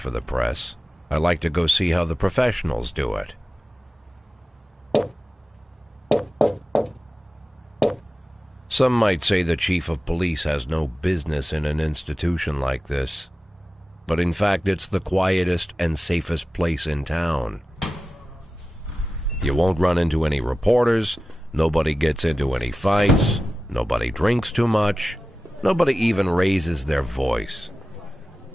for the press. I like to go see how the professionals do it. Some might say the chief of police has no business in an institution like this. But in fact, it's the quietest and safest place in town. You won't run into any reporters, nobody gets into any fights, nobody drinks too much, nobody even raises their voice.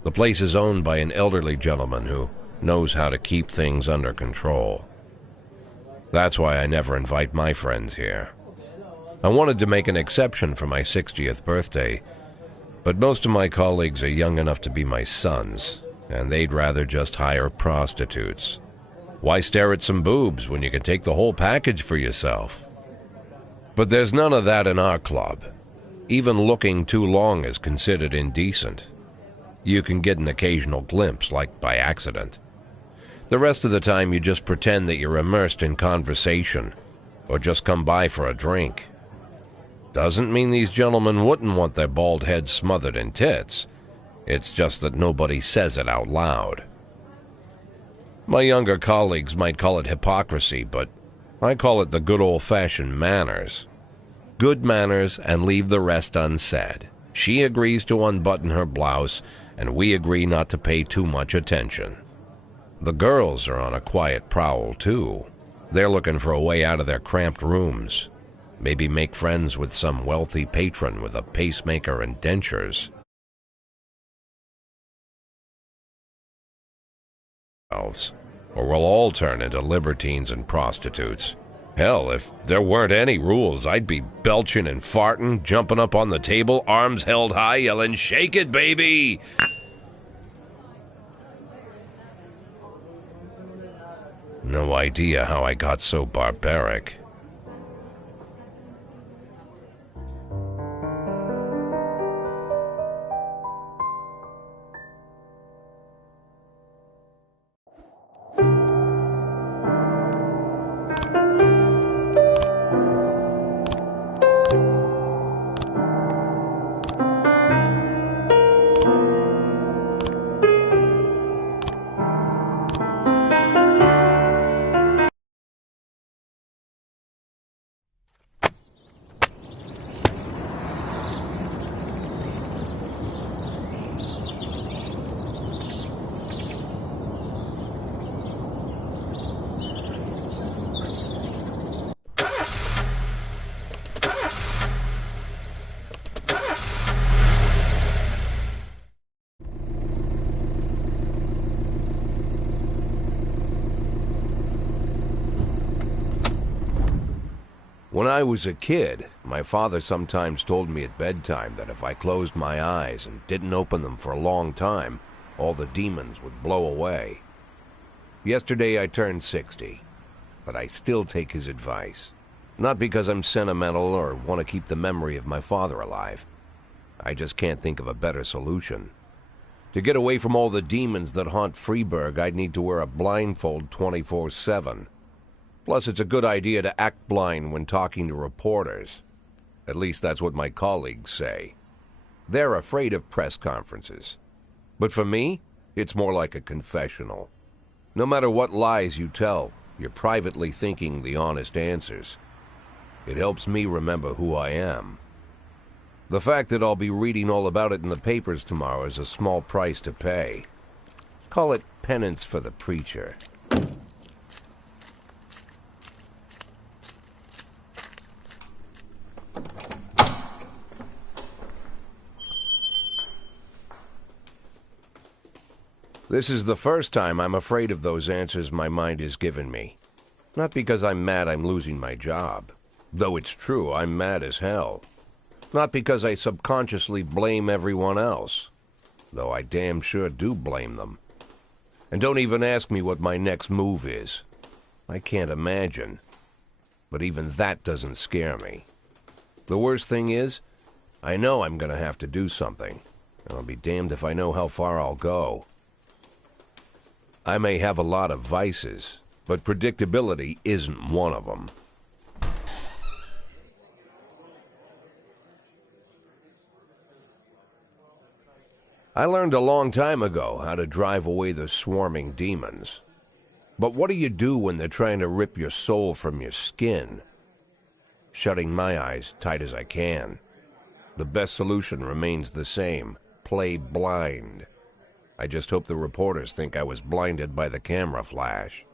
The place is owned by an elderly gentleman who knows how to keep things under control. That's why I never invite my friends here. I wanted to make an exception for my 60th birthday, but most of my colleagues are young enough to be my sons, and they'd rather just hire prostitutes. Why stare at some boobs when you can take the whole package for yourself? But there's none of that in our club. Even looking too long is considered indecent. You can get an occasional glimpse, like by accident. The rest of the time you just pretend that you're immersed in conversation, or just come by for a drink. Doesn't mean these gentlemen wouldn't want their bald heads smothered in tits. It's just that nobody says it out loud. My younger colleagues might call it hypocrisy, but I call it the good old-fashioned manners. Good manners and leave the rest unsaid. She agrees to unbutton her blouse, and we agree not to pay too much attention. The girls are on a quiet prowl, too. They're looking for a way out of their cramped rooms. Maybe make friends with some wealthy patron with a pacemaker and dentures. Or we'll all turn into libertines and prostitutes. Hell, if there weren't any rules, I'd be belching and farting, jumping up on the table, arms held high, yelling, "Shake it, baby!" No idea how I got so barbaric. When I was a kid, my father sometimes told me at bedtime that if I closed my eyes and didn't open them for a long time, all the demons would blow away. Yesterday I turned 60, but I still take his advice. Not because I'm sentimental or want to keep the memory of my father alive. I just can't think of a better solution. To get away from all the demons that haunt Freeburg, I'd need to wear a blindfold 24/7. Plus, it's a good idea to act blind when talking to reporters. At least that's what my colleagues say. They're afraid of press conferences. But for me, it's more like a confessional. No matter what lies you tell, you're privately thinking the honest answers. It helps me remember who I am. The fact that I'll be reading all about it in the papers tomorrow is a small price to pay. Call it penance for the preacher. This is the first time I'm afraid of those answers my mind has given me. Not because I'm mad I'm losing my job. Though it's true, I'm mad as hell. Not because I subconsciously blame everyone else. Though I damn sure do blame them. And don't even ask me what my next move is. I can't imagine. But even that doesn't scare me. The worst thing is, I know I'm gonna have to do something. And I'll be damned if I know how far I'll go. I may have a lot of vices, but predictability isn't one of them. I learned a long time ago how to drive away the swarming demons. But what do you do when they're trying to rip your soul from your skin? Shutting my eyes tight as I can. The best solution remains the same: play blind. I just hope the reporters think I was blinded by the camera flash.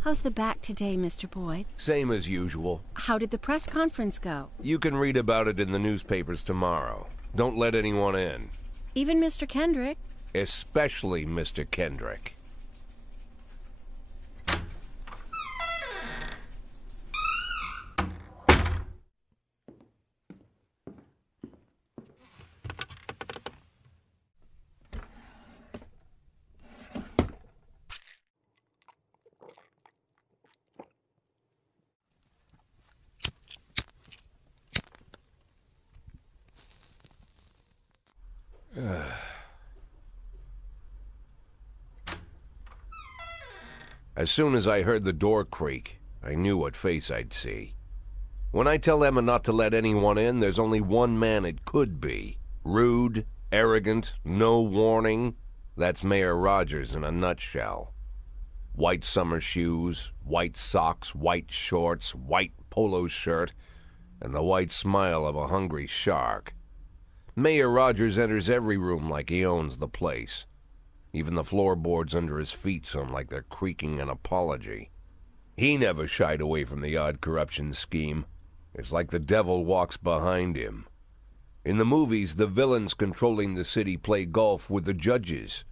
How's the back today, Mr. Boyd? Same as usual. How did the press conference go? You can read about it in the newspapers tomorrow. Don't let anyone in. Even Mr. Kendrick? Especially Mr. Kendrick. As soon as I heard the door creak, I knew what face I'd see. When I tell Emma not to let anyone in, there's only one man it could be. Rude, arrogant, no warning. That's Mayor Rogers in a nutshell. White summer shoes, white socks, white shorts, white polo shirt, and the white smile of a hungry shark. Mayor Rogers enters every room like he owns the place. Even the floorboards under his feet sound like they're creaking an apology. He never shied away from the odd corruption scheme. It's like the devil walks behind him. In the movies, the villains controlling the city play golf with the judges.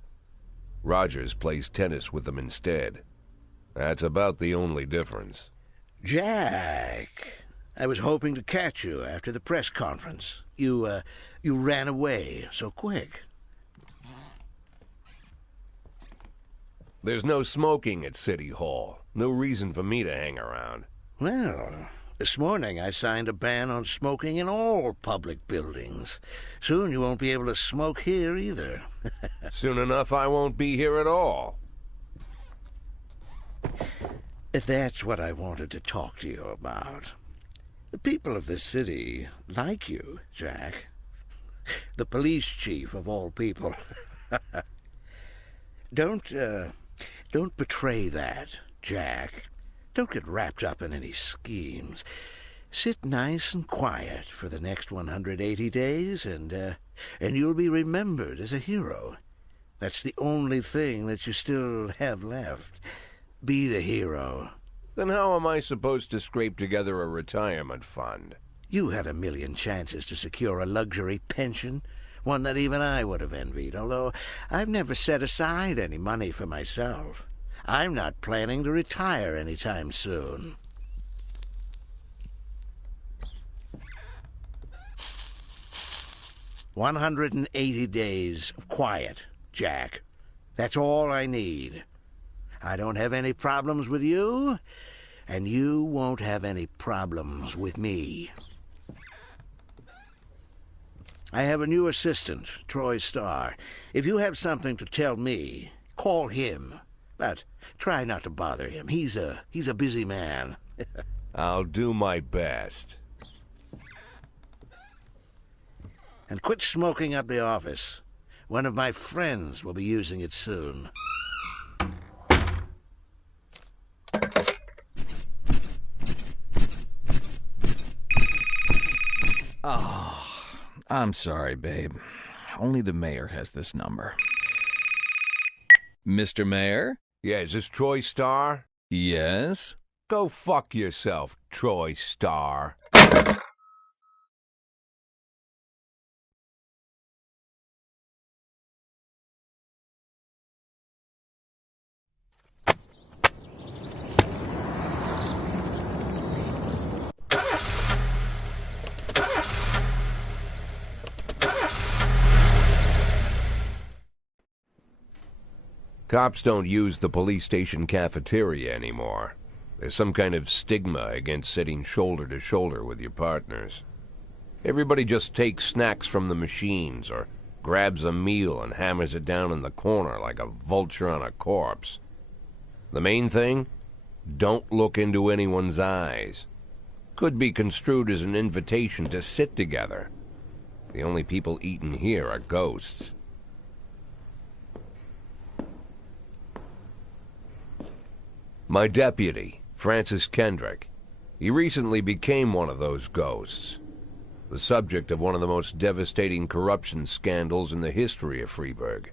Rogers plays tennis with them instead. That's about the only difference. Jack, I was hoping to catch you after the press conference. You ran away so quick. There's no smoking at City Hall. No reason for me to hang around. Well, this morning I signed a ban on smoking in all public buildings. Soon you won't be able to smoke here either. Soon enough I won't be here at all. That's what I wanted to talk to you about. The people of this city like you, Jack. The police chief of all people. Don't betray that, Jack. Don't get wrapped up in any schemes. Sit nice and quiet for the next 180 days, and you'll be remembered as a hero. That's the only thing that you still have left. Be the hero. Then how am I supposed to scrape together a retirement fund? You had a million chances to secure a luxury pension, one that even I would have envied, although I've never set aside any money for myself. I'm not planning to retire anytime soon. "180 days of quiet, Jack. That's all I need. I don't have any problems with you, and you won't have any problems with me. I have a new assistant, Troy Starr. If you have something to tell me, call him. But try not to bother him. He's a busy man." I'll do my best. "And quit smoking at the office. One of my friends will be using it soon." Oh, I'm sorry, babe. Only the mayor has this number. Mr. Mayor? Yeah, is this Troy Starr? Yes? Go fuck yourself, Troy Starr. Cops don't use the police station cafeteria anymore. There's some kind of stigma against sitting shoulder to shoulder with your partners. Everybody just takes snacks from the machines or grabs a meal and hammers it down in the corner like a vulture on a corpse. The main thing? Don't look into anyone's eyes. Could be construed as an invitation to sit together. The only people eating here are ghosts. My deputy, Francis Kendrick. He recently became one of those ghosts. The subject of one of the most devastating corruption scandals in the history of Freeburg.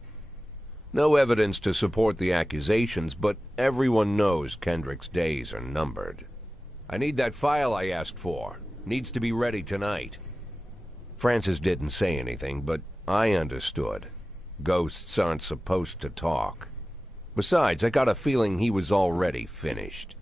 No evidence to support the accusations, but everyone knows Kendrick's days are numbered. I need that file I asked for. Needs to be ready tonight. Francis didn't say anything, but I understood. Ghosts aren't supposed to talk. Besides, I got a feeling he was already finished.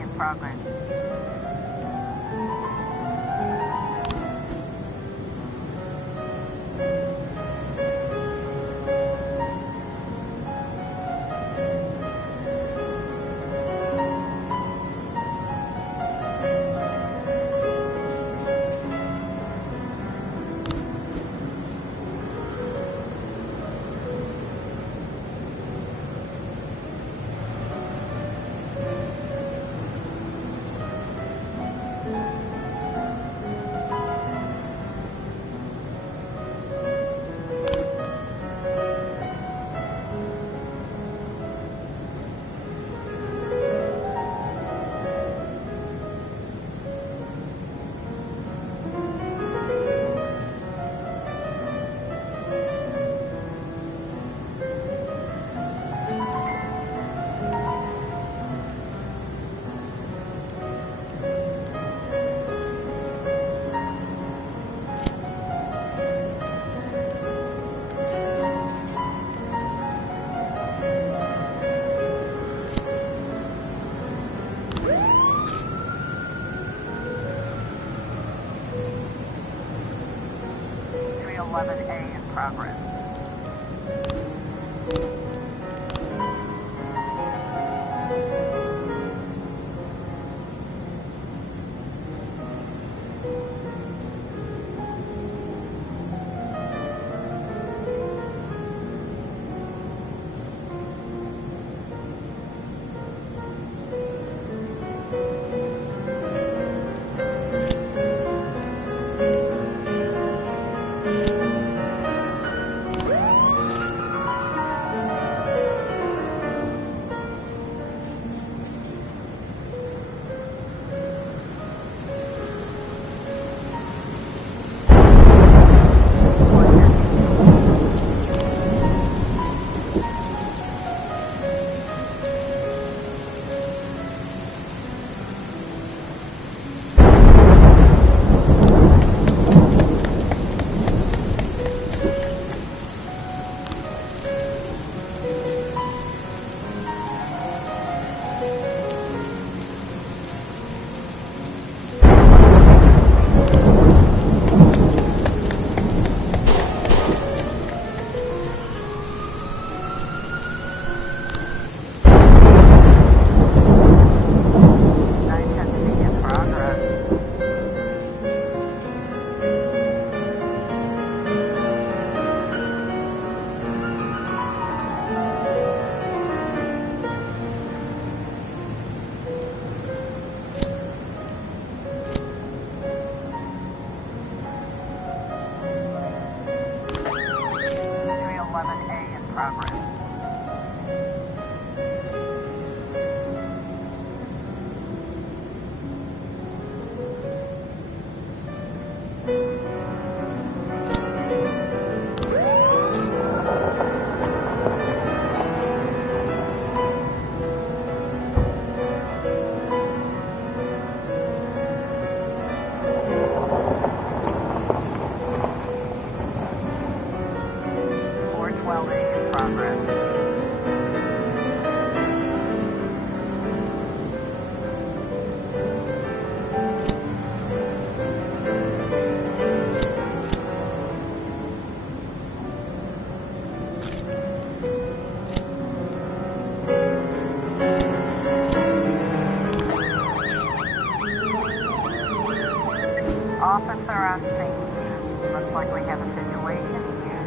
In progress. A in progress. are on scene. Looks like we have a situation here.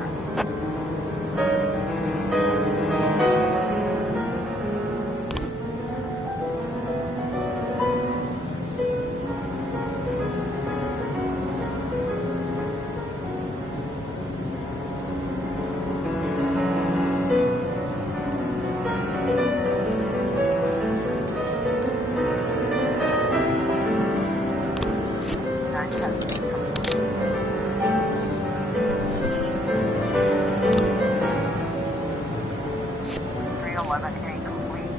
311A complete.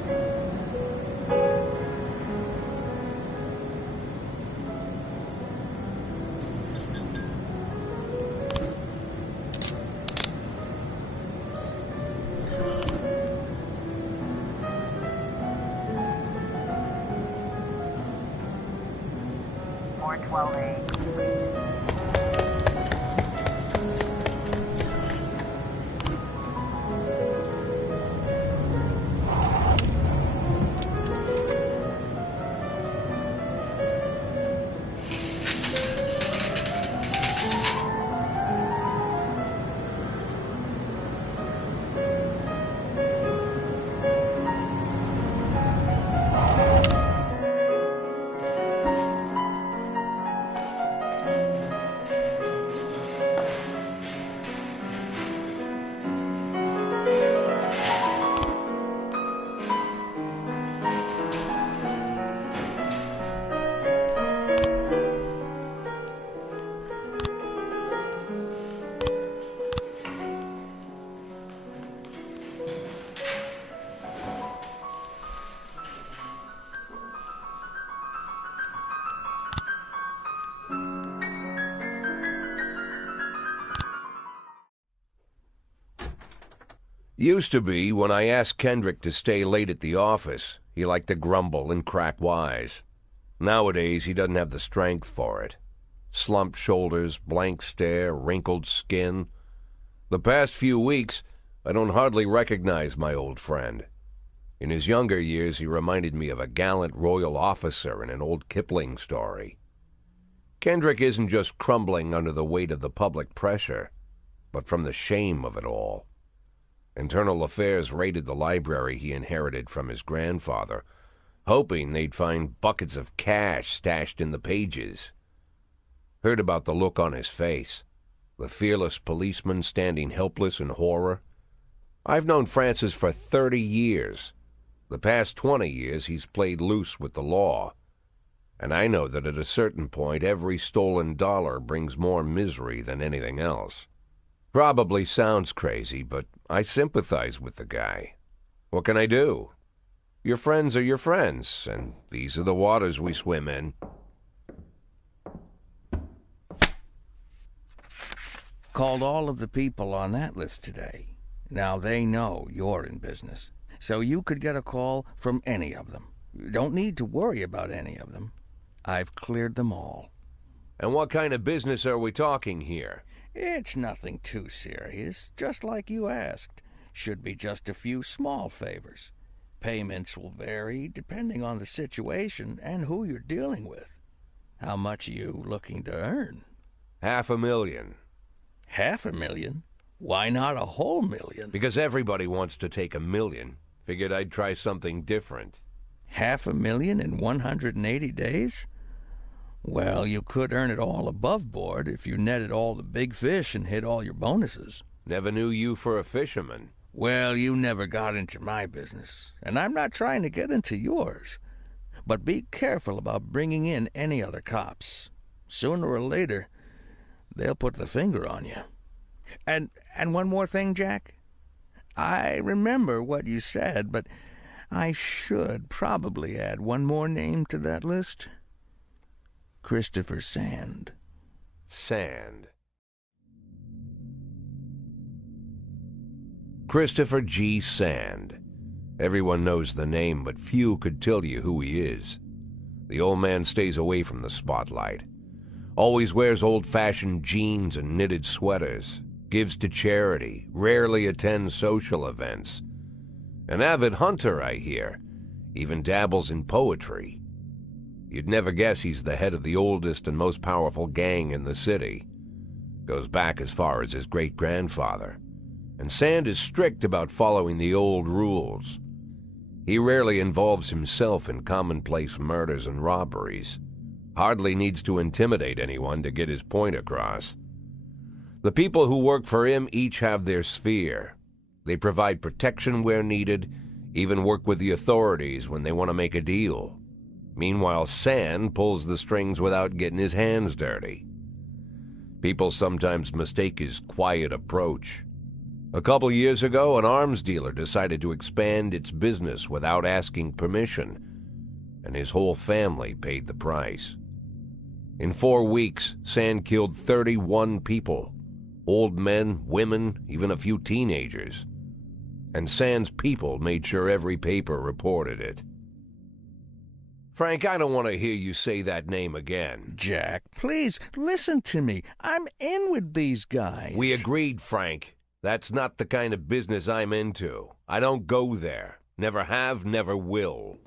Four 12A complete. Used to be, when I asked Kendrick to stay late at the office, he liked to grumble and crack wise. Nowadays, he doesn't have the strength for it. Slumped shoulders, blank stare, wrinkled skin. The past few weeks, I don't hardly recognize my old friend. In his younger years, he reminded me of a gallant royal officer in an old Kipling story. Kendrick isn't just crumbling under the weight of the public pressure, but from the shame of it all. Internal Affairs raided the library he inherited from his grandfather, hoping they'd find buckets of cash stashed in the pages. Heard about the look on his face, the fearless policeman standing helpless in horror. I've known Francis for 30 years. The past 20 years he's played loose with the law. And I know that at a certain point every stolen dollar brings more misery than anything else. Probably sounds crazy, but I sympathize with the guy. What can I do? Your friends are your friends, and these are the waters we swim in. Called all of the people on that list today. Now they know you're in business, so you could get a call from any of them. You don't need to worry about any of them. I've cleared them all. And what kind of business are we talking here? It's nothing too serious, just like you asked. Should be just a few small favors. Payments will vary depending on the situation and who you're dealing with. How much are you looking to earn? $500,000. $500,000? Why not a whole million? Because everybody wants to take $1 million. Figured I'd try something different. $500,000 in 180 days? Well, you could earn it all above board if you netted all the big fish and hit all your bonuses. Never knew you for a fisherman. Well, you never got into my business, and I'm not trying to get into yours. But be careful about bringing in any other cops. Sooner or later, they'll put the finger on you. And one more thing, Jack. I remember what you said, but I should probably add one more name to that list. Christopher Sand. Sand. Christopher G. Sand. Everyone knows the name, but few could tell you who he is. The old man stays away from the spotlight. Always wears old-fashioned jeans and knitted sweaters. Gives to charity. Rarely attends social events. An avid hunter, I hear. Even dabbles in poetry. You'd never guess he's the head of the oldest and most powerful gang in the city. Goes back as far as his great-grandfather. And Sand is strict about following the old rules. He rarely involves himself in commonplace murders and robberies. Hardly needs to intimidate anyone to get his point across. The people who work for him each have their sphere. They provide protection where needed, even work with the authorities when they want to make a deal. Meanwhile, Sand pulls the strings without getting his hands dirty. People sometimes mistake his quiet approach. A couple years ago, an arms dealer decided to expand its business without asking permission, and his whole family paid the price. In 4 weeks, Sand killed 31 people. Old men, women, even a few teenagers. And Sand's people made sure every paper reported it. Frank, I don't want to hear you say that name again. Jack, please, listen to me. I'm in with these guys. We agreed, Frank. That's not the kind of business I'm into. I don't go there. Never have, never will.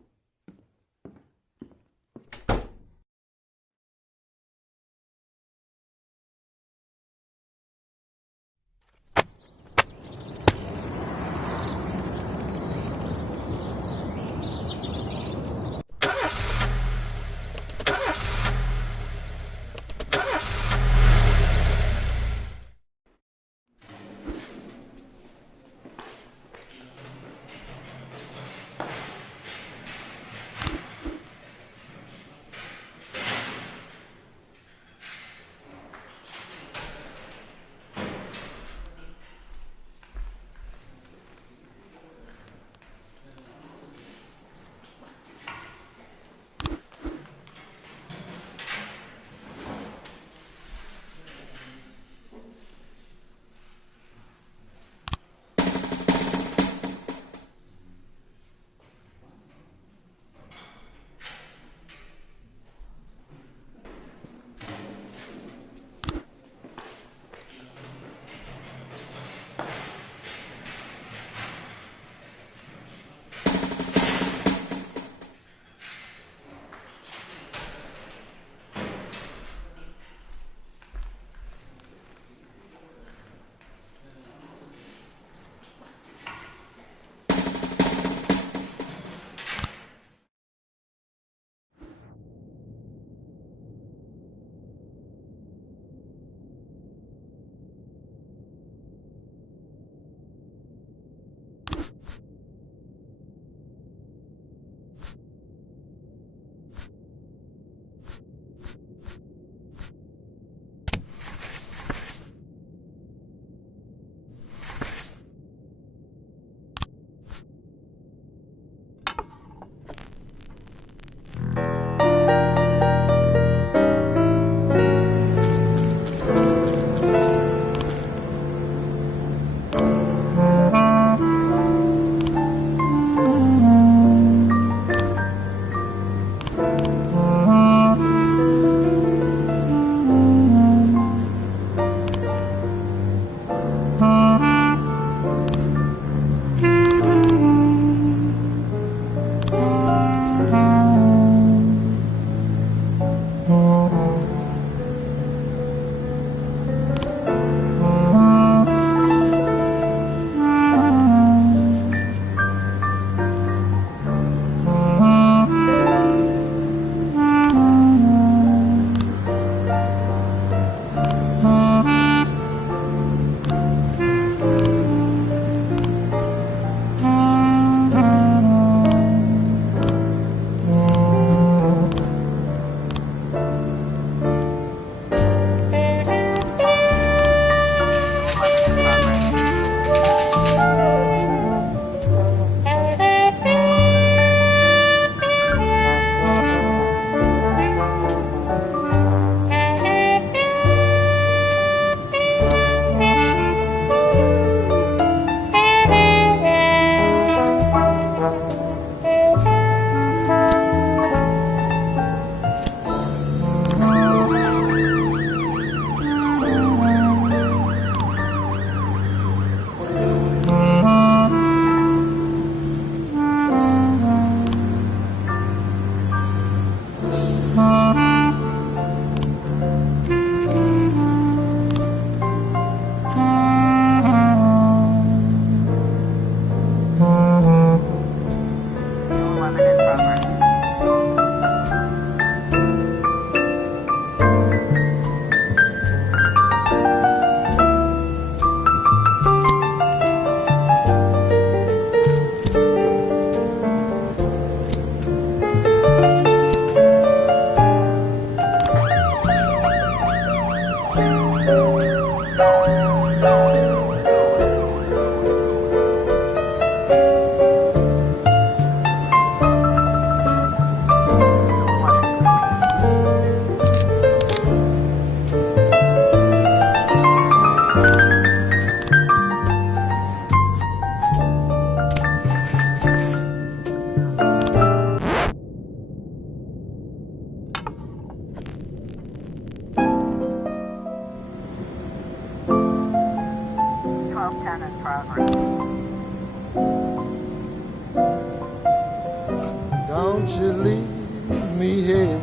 Don't you leave me here.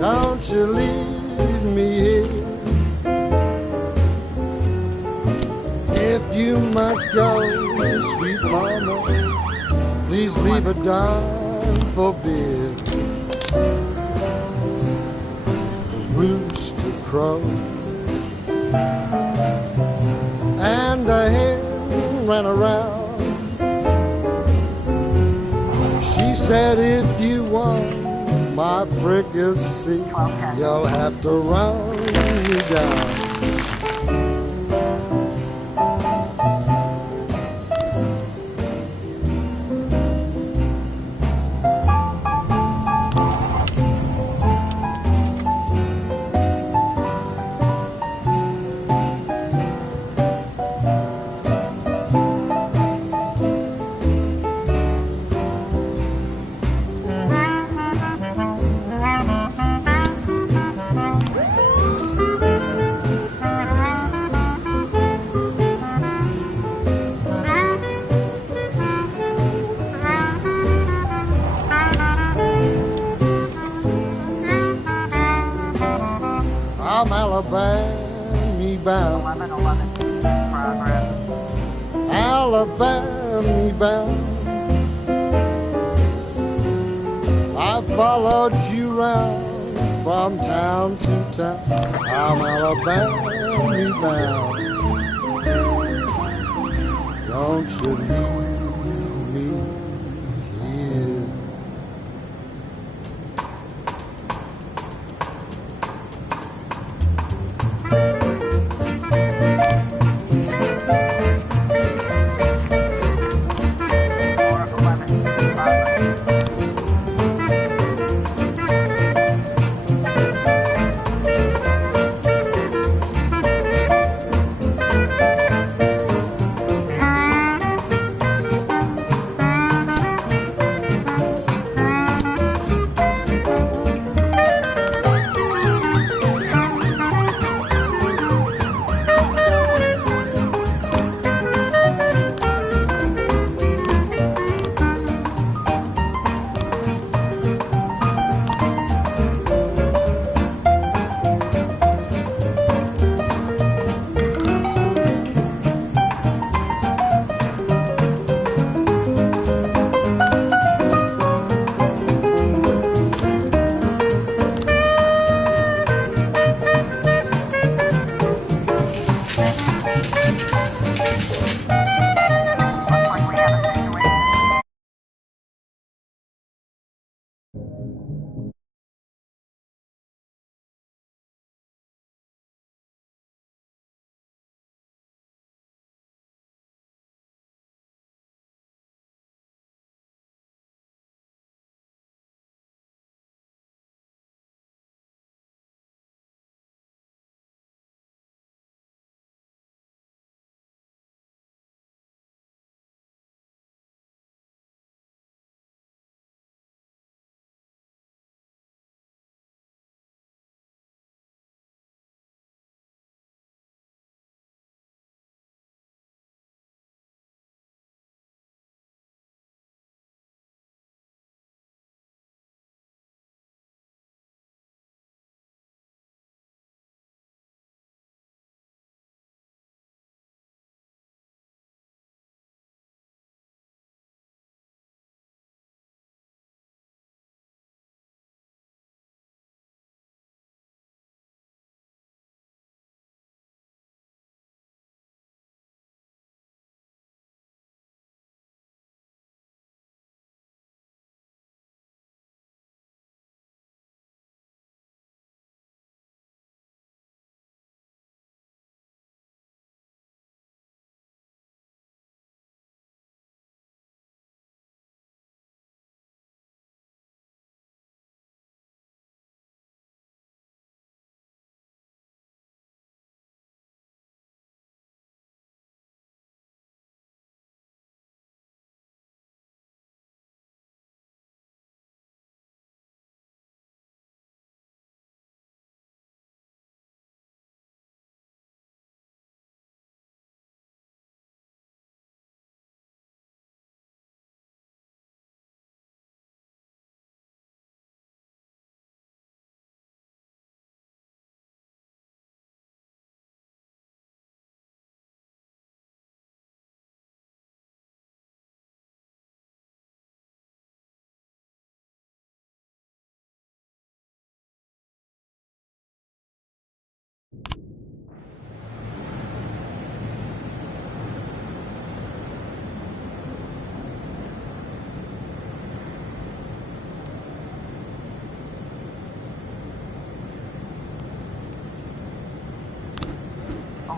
Don't you leave me here. If you must go, sweet mama, please leave a dime for beer. The rooster crowed and the hen ran around. She said, if you want my fricassee, you'll have to run me down. I'm Alabama bound, 1111, progress. Alabama bound. I followed you round from town to town. I'm Alabama bound. Don't you leave me here.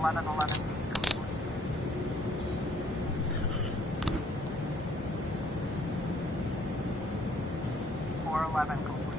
1111B complete. 411 complete.